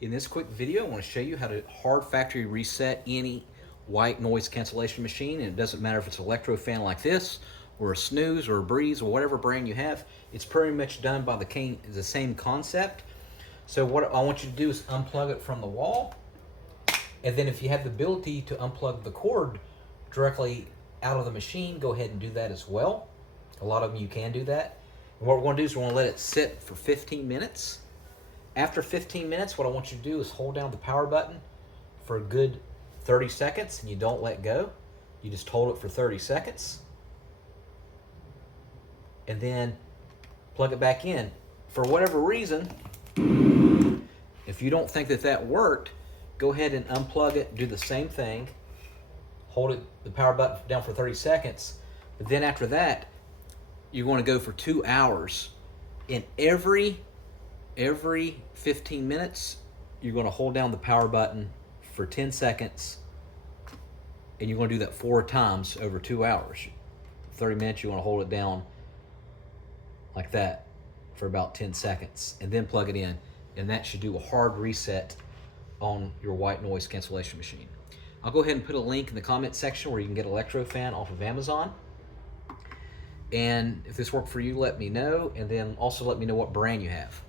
In this quick video, I want to show you how to hard factory reset any white noise cancellation machine, and it doesn't matter if it's an electro fan like this, or a snooze, or a breeze, or whatever brand you have. It's pretty much done by the same concept. So what I want you to do is unplug it from the wall, and then if you have the ability to unplug the cord directly out of the machine, go ahead and do that as well. A lot of them you can do that. And what we're going to do is we're going to let it sit for 15 minutes. After 15 minutes, what I want you to do is hold down the power button for a good 30 seconds, and you don't let go. You just hold it for 30 seconds. And then plug it back in. For whatever reason, if you don't think that that worked, go ahead and unplug it, do the same thing. Hold the power button down for 30 seconds. But then after that, you're going to go for 2 hours. And every 15 minutes, you're going to hold down the power button for 10 seconds, and you're going to do that 4 times over 2 hours. 30 minutes, you want to hold it down like that for about 10 seconds, and then plug it in, and that should do a hard reset on your white noise cancellation machine. I'll go ahead and put a link in the comment section where you can get electro fan off of Amazon. And if this worked for you, let me know, and then also let me know what brand you have.